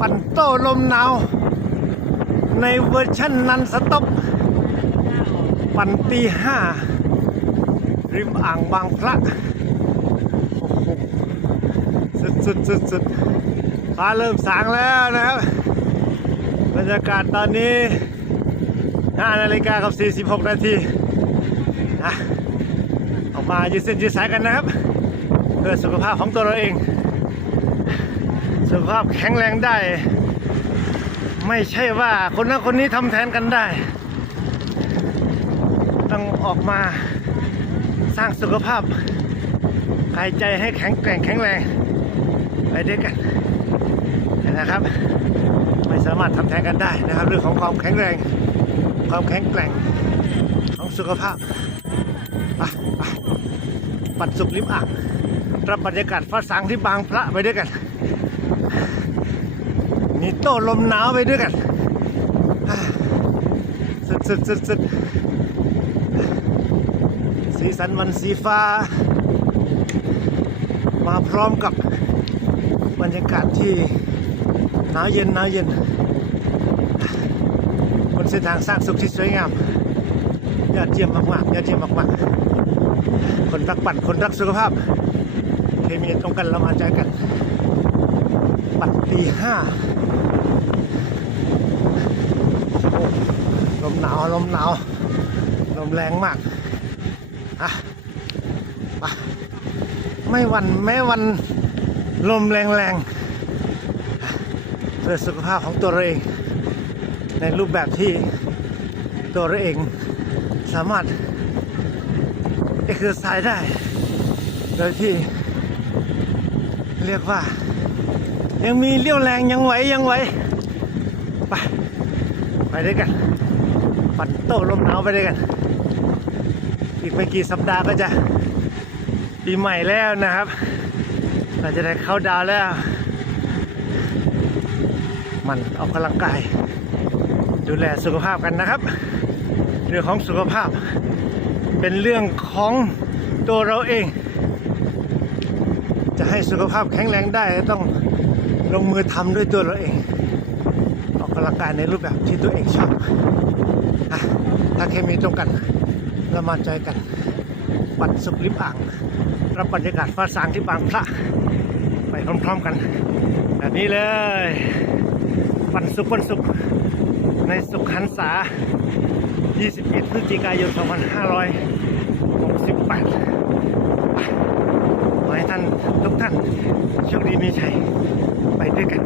ปั่นโต้ลมหนาว ในเวอร์ชันนันสต็อปปั่นตีห้าริมอ่างบางพระ โอ้โห สุดสุดสุดสุดฟ้าเริ่มสางแล้วนะครับ บรรยากาศตอนนี้ 5 นาฬิกากับ 46 นาทีนะออกมายืดเส้นยืดสายกันนะครับ เพื่อสุขภาพของตัวเราเอง สุขภาพแข็งแรงได้ ไม่ใช่ว่าคนนั้นคนนี้ทำแทนกันได้ ต้องออกมาสร้างสุขภาพกายใจให้แข็งแกร่งแข็งแรงไปด้วยกันนะครับ ไม่สามารถทำแทนกันได้นะครับ เรื่องของความแข็งแรง ความแข็งแกร่งของสุขภาพไปปัดสุกริมอ่างรับบรรยากาศฟ้าสางที่บางพระไปด้วยกัน มีโต้ลมหนาวไปด้วยกันสุดสุดสุดสุดสีสันวันสีฟ้า มาพร้อมกับบรรยากาศที่หนาวเย็นหนาวเย็นบนเส้นทางสร้างสุขที่สวยงามยอดเยี่ยมมากๆยอดเยี่ยมมากๆ คนรักปั่นคนรักสุขภาพ เคมีตรงกันเรามาใจกัน ปั่นตีห้าโอ้ล มหนาวลมหนาวลมแรงมากอะไปไม่วันแม้วันลมแรงๆเพื่อสุขภาพของตัวเราเอง ในรูปแบบที่ตัวเราเองสามารถเอ็กซ์ไซส์ได้ โดยที่เรียกว่า ยังมีเรี่ยวแรงยังไหวยังไหว ไป ไปด้วยกัน ปั่นโต้ลมหนาวไปด้วยกัน อีกไม่กี่สัปดาห์ก็จะปีใหม่แล้วนะครับ เราจะได้เข้าดาวแล้ว มันออกกำลังกาย ดูแลสุขภาพกันนะครับ เรื่องของสุขภาพ เป็นเรื่องของตัวเราเอง จะให้สุขภาพแข็งแรงได้ต้องลงมือทำด้วยตัวเราเอง กกำลังกายในรูปแบบที่ตัวเองชอบอถ้าเคมีตรงกันเรามาใจกันปัดสุกริมอ่าง รับบรรยากาศฟ้าสางที่บางพระ ไปพร้อมๆกัน แบบนี้เลยปันสุกปันสุกในสุขหันษา 21 พฤศจิกายน 2568ขอให้ท่านทุกท่านโชคดีมีชัย ไปด้วยกัน